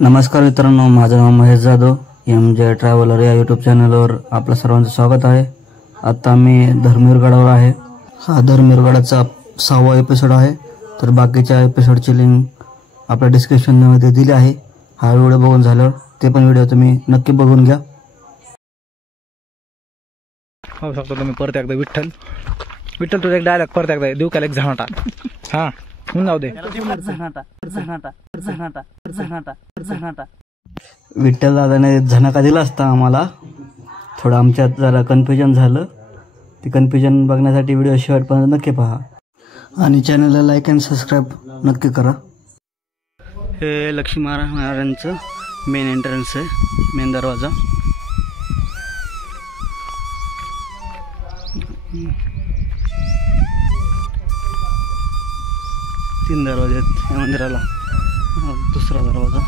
नमस्कार मित्रांनो, माझं नाव महेश जाधव. MJ ट्रॅव्हलर या यूट्यूब चॅनलवर आपलं सर्वांचं स्वागत आहे. आता मी धर्मवीरगडावर आहे. हा धर्मवीरगडाचा 6वा एपिसोड आहे. तर बाकीच्या एपिसोडची लिंक आपल्या डिस्क्रिप्शनमध्ये दिली आहे. हा व्हिडिओ बघून झाल्यावर ते पण व्हिडिओ तुम्ही नक्की बघून घ्या. पाहू शकतो तुम्ही परत एकदा विठ्ठल तुझा एक डायलॉग परत एकदा देऊ का एक झनाटा. हा म्हणून जाऊ दे. विठ्ठल दादाने झनाका दिला असता आम्हाला. थोडं आमच्यात जरा कन्फ्युजन झालं. ते कन्फ्युजन बघण्यासाठी व्हिडिओ शेवटपर्यंत नक्की पहा आणि चॅनलला लाईक अँड सबस्क्राईब नक्की करा. हे लक्ष्मी महाराजांचं मेन एंट्रन्स आहे, मेन दरवाजा. तीन दरवाजे आहेत या मंदिराला. दुसरा दरवाजा.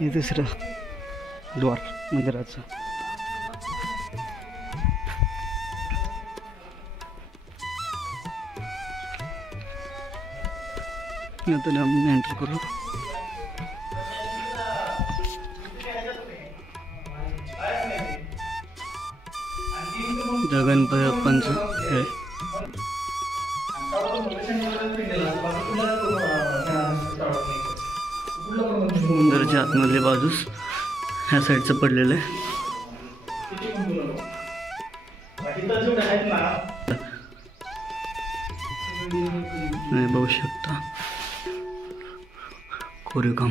हे दुसरं द्वार मंदिराचं. आता आम्ही एंटर करू. गणपती बाप्पांचं हे मंदिराच्या आतमधल्या बाजूस ह्या साईडचं पडलेलं आहे. बघू शकता कोरीव काम.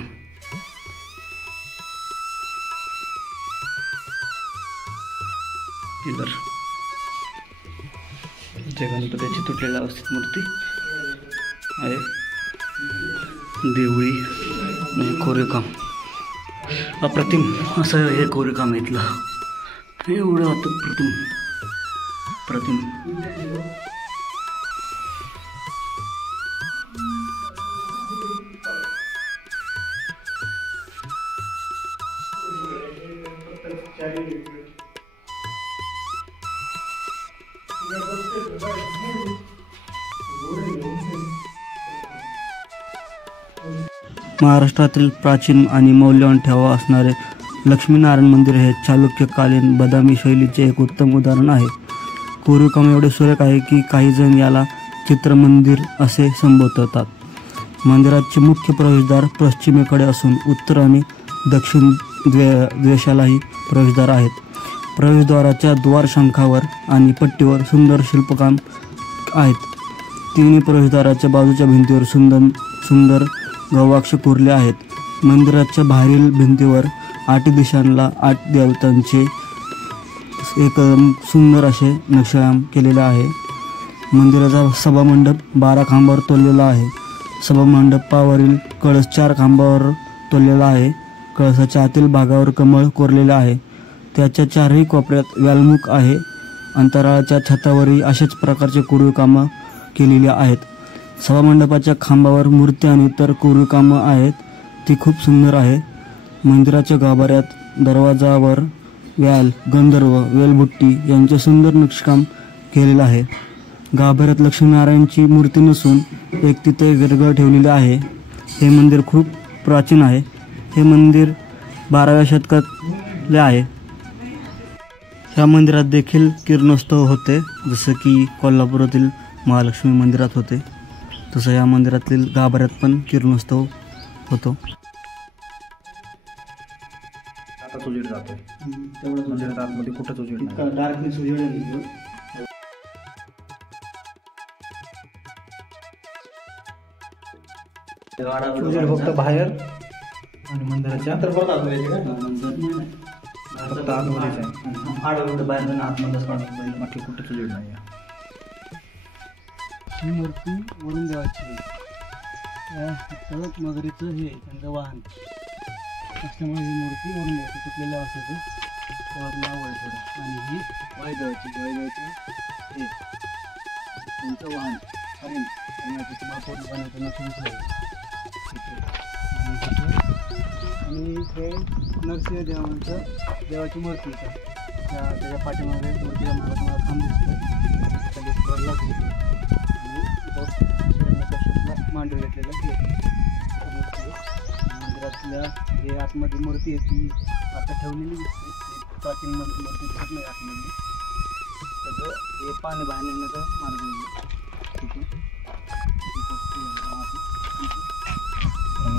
पिलर जय गणपतीची तुटलेल्या अवस्थेत मूर्ती आहे. देवळी आणि कोरीव काम अप्रतिम असं हे कोरीव काम इथलं. एवढं अप्रतिम महाराष्ट्रातील प्राचीन आणि मौल्यवान ठेवा असणारे लक्ष्मीनारायण मंदिर हे चालुक्यकालीन बदामी शैलीचे एक उत्तम उदाहरण आहे. कोरीव काम एवढे सुरेख आहे की काही जण याला चित्रमंदिर असे संबोधतात. मंदिराचे मुख्य प्रवेशद्वार पश्चिमेकडे असून उत्तर आणि दक्षिण द्वेषालाही प्रवेशद्वार आहेत. प्रवेशद्वाराच्या द्वारशंखावर आणि पट्टीवर सुंदर शिल्पकाम आहेत. तिन्ही प्रवेशद्वाराच्या बाजूच्या भिंतीवर सुंदर गवाक्ष कोरले आहेत. मंदिराच्या बाहेरील भिंतीवर 8 दिशांना 8 देवतांचे एक सुंदर असे नक्षीकाम केलेले आहे. मंदिराचा सभामंडप 12 खांबावर तोललेला आहे. सभामंडपावरील कळस 4 खांबावर तोललेला आहे. कळसाच्या आतील भागावर कमळ कोरलेले आहे. त्याच्या 4ही कोपऱ्यात व्यालमुख आहे. अंतराळाच्या छतावरही अशाच प्रकारचे कोरीव कामं केलेली आहेत. सभामंडपाच्या खांबावर मूर्ती आणि इतर कोरीव कामं आहेत. ती खूप सुंदर आहे. मंदिराच्या गाभाऱ्यात दरवाजावर व्याल, गंधर्व, वेलबुट्टी यांचे सुंदर नक्षीकाम केलेलं आहे. गाभाऱ्यात लक्ष्मीनारायणची मूर्ती नसून एक तिथे विरगळ ठेवलेली आहे. हे मंदिर खूप प्राचीन आहे. हे मंदिर 12व्या शतकातले आहे. ह्या मंदिरात देखील किरणोत्सव होते, जसं की कोल्हापुरातील महालक्ष्मी मंदिरात होते, तसं या मंदिरातील गाभाऱ्यात पण किरणोत्सव होतो. आता उजेड जातोय तेवढं मंदिरात आतमध्ये कुठंच उजेड नाही. डार्कनेस उजेड फक्त बाहेर आणि मंदिराच्या फक्त आतमध्येच आहे. बाहेर आतमध्येच बाकी कुठंच उजेड नाही. ही मूर्ती वरून देवाची तळक मगरीचं हे त्यांचं वाहन असल्यामुळे ही मूर्ती वरून देवाची तुटलेल्या अवस्थेत नाव आहे थोडं. आणि ही वायदळाची हे त्यांचं वाहन हरिण आणि आता तुम्हाला पूर्णपणे नसून आणि हे नरसिंह देवाची मूर्ती आहे. त्याच्या पाठीमागे मूर्तीला मला तुम्हाला खांब दिसतो लागली आणि हिरण्यकश्यपला मांडव घेतलेला मंदिरातल्या जे आतमध्ये मूर्ती आहे ती आता ठेवलेली दिसते. प्राचीन मूर्ती दिसत नाही आतमध्ये. त्याचं हे पाणी बाहेर निघण्याचा मार्ग आहे तिथून.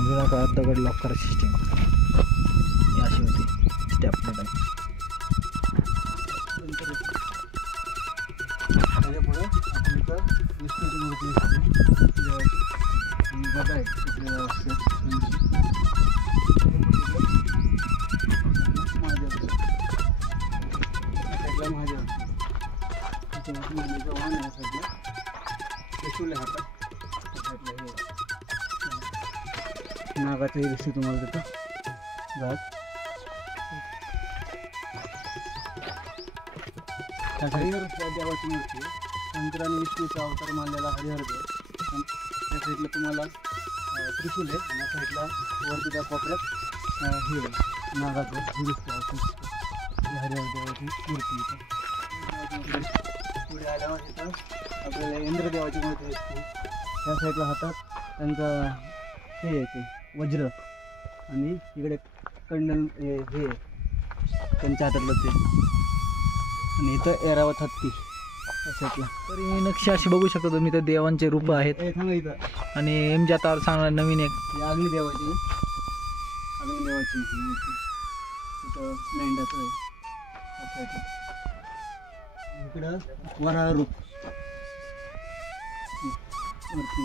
जुन्या काळात दगड लॉक करायची सिस्टीम अशी होती. Step type. त्याच्यापुढे आपण इथं विष्णूची मूर्ती दिसते देवाची आणि गदा आहे तिकडे व्यवस्थित. महादेव साईडला महादेव त्याच्यामध्ये वाहन आहे साईडला त्रिशूल आहे हातात. साईडला हे नागाचं हे दिसते तुम्हाला तिथं झाड. हरिहर देवाची मूर्ती शंकर आणि विष्णूचा अवतार मानलेला हरिहर देव. त्या साईडला तुम्हाला त्रिशूल आहे आणि या साईडला वरती त्या कोपऱ्यात हे नागाचं हे दिसतं. हरिहर देवाची मूर्ती इथं. पुढे आल्यावर इथं आपल्याला इंद्रदेवाची मूर्ती दिसते. त्या साईडला हातात त्यांचा हे येते वज्र आणि इकडे कंडल हे त्यांच्या हातातलं ते आणि इथं ऐरावत हत्ती साईडला. तर ही नक्षी अशी बघू शकतो तुम्ही. तर देवांचे रूप आहेत. थांबा इथं आणि एम जे आता सांगणार नवीन एक अग्निदेवाची मूर्ती तिथं मेंढ्याचं आहे. इकडं वराळ रूप मूर्ती.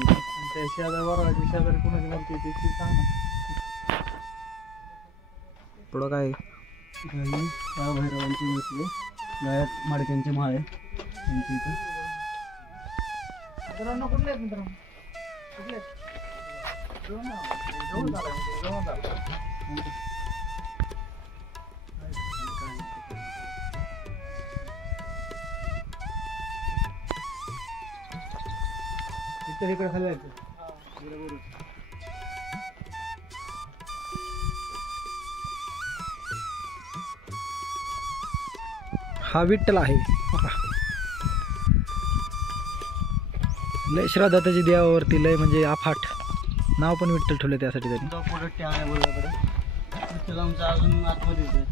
त्या शेजारी वराळाची शेजारी कोणाची मूर्ती येते ती सांग ना. पुढं काय काळभैरवांची मूर्ती आहे. गळ्यात माडक्यांचे माळ आहे त्यांची इथं. इकडे खाली जायचं. हा विठ्ठल आहे. लय श्रद्धा त्याची देवावरती लय म्हणजे अफाट. नाव पण विठ्ठल ठेवलं त्यासाठी त्यांनी. पुढे टॅग आहे बरोबर. विठ्ठल आमचा अजून आतमध्ये येते.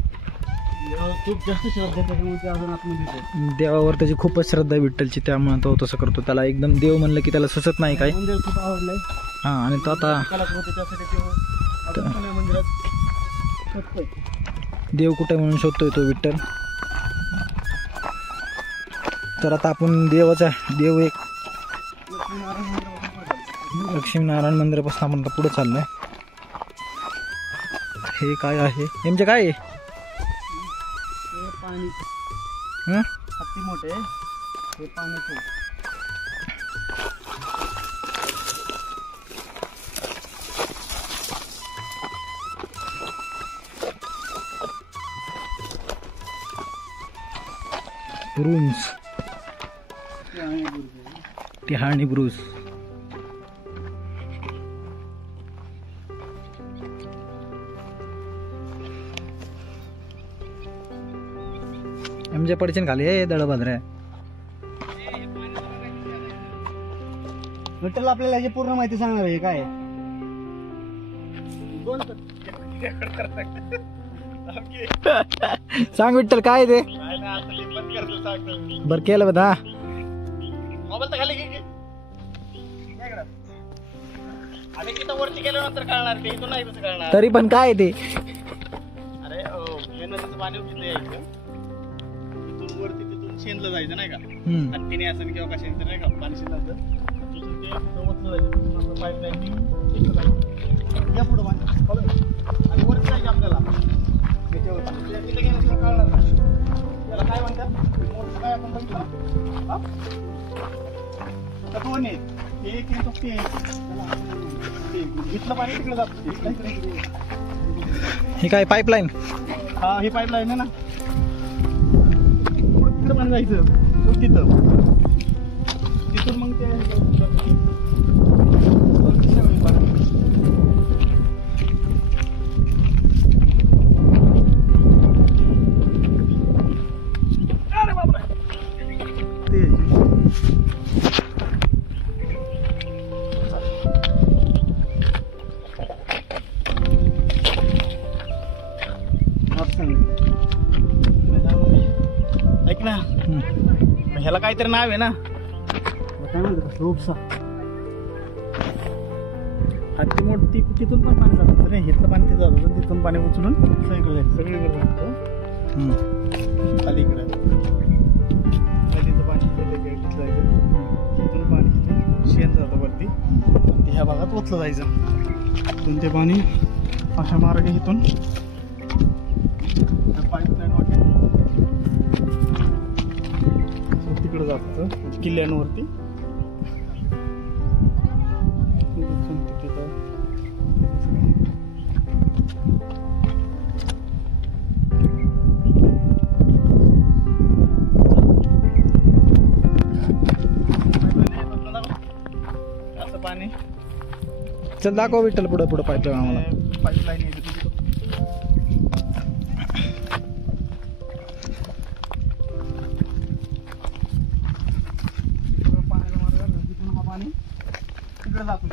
खूप जास्त श्रद्धा त्याच्यामुळे ते अजून आतमध्ये येते. देवावर त्याची खूपच श्रद्धा आहे विठ्ठलची. त्यामुळे तो तसं करतो. त्याला एकदम देव म्हणलं की त्याला सुचत नाही काय. मंदिर खूप आवडलंय. हा आणि तो आता कलाकृती त्यासाठी ते अजून मंदिरात शोधतोय. देव कुठे म्हणून शोधतोय तो विठ्ठल. तर आता आपण देवाचा देव एक लक्ष्मीनारायण मंदिरापासून आपण पुढे चाललोय. हे काय आहे नेमके काय आहे. पाणी हत्ती मोठे हे पाण्याचे. ब्रून्स तिहाणी ब्रूस. एमजे पडचे खाली हे दळभाद्र. विठ्ठल आपल्याला याची पूर्ण माहिती सांगणार आहे काय. सांग विठ्ठल काय ते. बर केलं बघा. वरती गेल्यानंतर कळणार ते. इथून नाही तसं कळणार. तरी पण काय ते. अरे नदीचं पाणी तिथून वरती तिथून शेंदलं जायचं नाही का. हत्तीने असं किंवा कशा नाही का पाणी शेंदायचं. तिथून ते वरचं जायचं. पाईपलाईन या पुढं आणि वरती जायचं आपल्याला. तिथे गेल्याशिवाय कळणार नाही. त्याला काय म्हणतात मोठं काय आपण बघितलं दोन आहे. ते एक येतो ते घेतलं पाणी तिकडे जातं. ही काय पाईपलाईन. हा ही पाईपलाईन आहे ना. तिकडे पण जायचं तिथं. तिथून मग काहीतरी नाव आहे ना, काय म्हणतात कसलं उपसा. हत्ती मोठी तिथून पण पाणी जात होतं. इथलं पाणी तिथं जात होतं, तिथून पाणी उचलून सगळीकडे जातं. खाली इकडे नदीचं पाणी तिथं जायचं, तिथून पाणी शेण जातं वरती, आणि ह्या भागात ओतलं जायचं. तिथून ते पाणी अशा मार्गे इथून पाईपलाईन वाटत तिकडे जात होतं किल्ल्यांवरती. पाणी चल दाखव विठ्ठल पुढे पुढे पाईपलाईन आम्हाला. पाईपलाईन येते पाणी तिकडे जातो.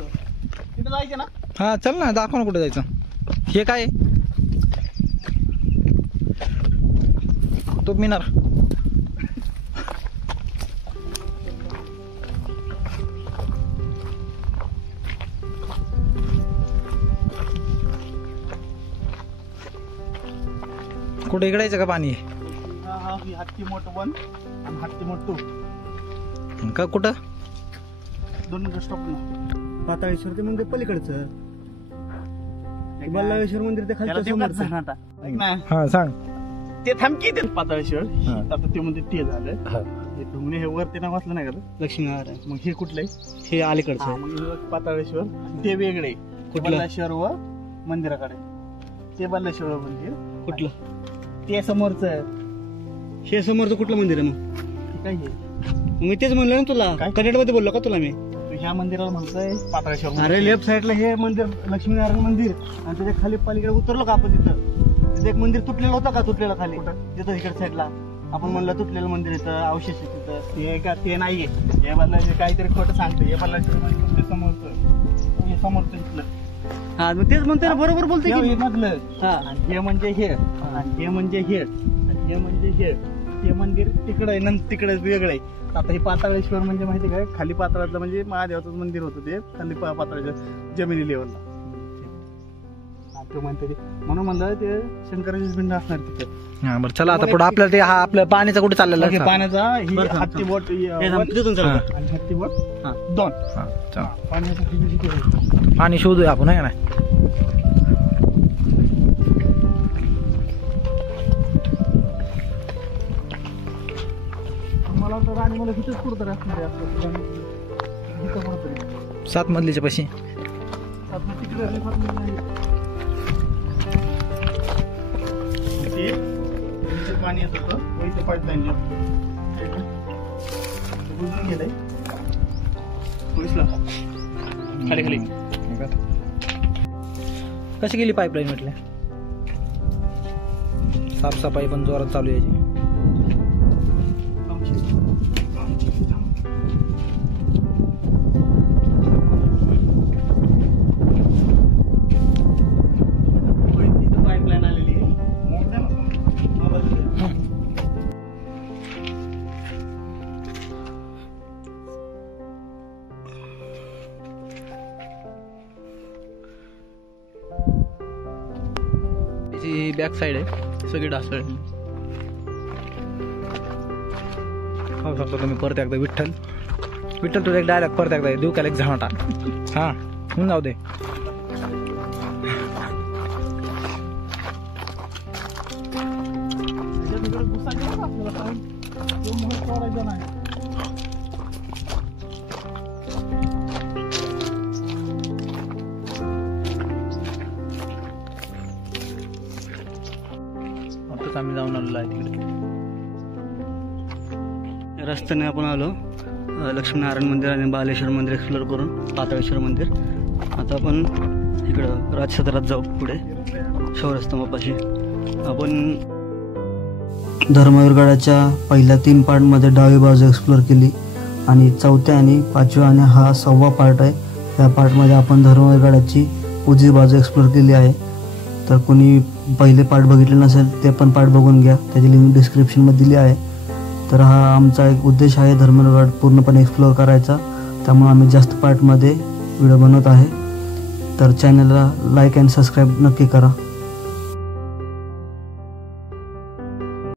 तिथे जायचं ना. हा चल ना, दाखव ना कुठे जायचं. हे काय तो मिनार. कुठे इकडे यायचं का पाणी हत्ती मोठ 1 आणि हत्ती मोठ 2 का कुठं दोन स्टॉप. पाताळेश्वर ते मंदिर पलीकडचं, बल्लाळेश्वर मंदिर ते खाली समोरचं. हा सांग. ते थांबकी ते पाताळेश्वर. आता ते मंदिर ते झालं. हे ढुंगणे हे वरती नाव वाचलं नाही का लक्ष्मीनारायण. मग हे कुठलंय? हे अलीकडचं. मग पाताळेश्वर ते वेगळे. बल्लाळेश्वर व मंदिराकडे ते बल्लाळेश्वर मंदिर कुठलं? ते समोरचं. हे समोरचं कुठलं मंदिर आहे मग? काय हे? मी तेच म्हणलं ना तुला, कन्नडमध्ये बोललो का तुला मी? ह्या मंदिराला म्हणतोय पाताळेश्वर. अरे लेफ्ट साईडला हे मंदिर लक्ष्मीनारायण मंदिर, आणि त्याच्या खाली पलीकडे उतरलो का आपण तिथं एक मंदिर तुटलेलं होतं का? तुटलेलं खाली तिथं इकडे साईडला आपण म्हणलं तुटलेलं मंदिर येतं, अवशेष आहे तिथं. ते का ते नाहीये. हे बल्लाळेश्वर काहीतरी खोटं सांगतं. हे बल्लाळेश्वर मंदिर समोरचं, हे समोरचं तिथलं. हा मग तेच म्हणतोय ना, बरोबर बोलतोय की. मधलं हे म्हणजे हे, आणि हे म्हणजे हे, आणि हे म्हणजे हे. ते मंदिर तिकडे आहे, नंतर तिकडे वेगळं आहे. आता हे पाताळेश्वर म्हणजे माहिती काय? खाली पाताळातलं म्हणजे महादेवाचं मंदिर होतं ते, खाली पाताळेश्वर जमिनी लेवलला. म्हणते म्हणून म्हणलं ते शंकराचीच पिंड असणार तिथे. हा बरं चला आता पुढे आपल्याला ते हा आपलं पाण्याचा कुठे चाललेला आहे? पाण्याचा हत्ती बोट आणि हत्ती बोट 2. पाणी शोधूया आपण आहे ना. मला वाटतं आणि मला तिथेच कुठं असणार 7 मधलीच्या पाशी. पाणी येत होतं इथे पाईपलाईन बुजून गेलंय. खाली खाली कशी गेली पाईपलाईन म्हटलं? साफसफाई पण जोरात चालू आहे याची. पाईपलाईन आलेली आहे. त्याची बॅक साईड आहे सगळी ढासळली. पाहू शकतो तुम्ही. परत एकदा विठ्ठल विठ्ठल तुझा एक डायलॉग परत एकदा देऊ का? एक झावटा. हा होऊन जाऊ दे. आताच आम्ही जाऊन आलेलो आहे तिकडे. रस्त्याने आपण आलो लक्ष्मीनारायण मंदिर आणि बालेश्वर मंदिर एक्सप्लोर करून पाताळेश्वर मंदिर. आता आपण इकडं राजक्षेत्रात जाऊ पुढे शौर्यस्तंभापाशी. आपण धर्मवीरगडाच्या पहिल्या 3 पार्टमध्ये डावी बाजू एक्सप्लोर केली आणि 4थ्या आणि 5व्या आणि हा 6वा पार्ट आहे. या पार्टमध्ये आपण धर्मवीरगडाची उजवी बाजू एक्सप्लोर केली आहे. तर कोणी पहिले पार्ट बघितले नसेल ते पण पार्ट बघून घ्या, त्याची लिंक डिस्क्रिप्शनमध्ये दिली आहे. तर हा आमचा एक उद्देश आहे धर्मगड पूर्णपणे एक्सप्लोअर करायचा, त्यामुळे आम्ही जास्त पार्टमध्ये व्हिडिओ बनवत आहे. तर चॅनलला लाईक अँड सबस्क्राईब नक्की करा.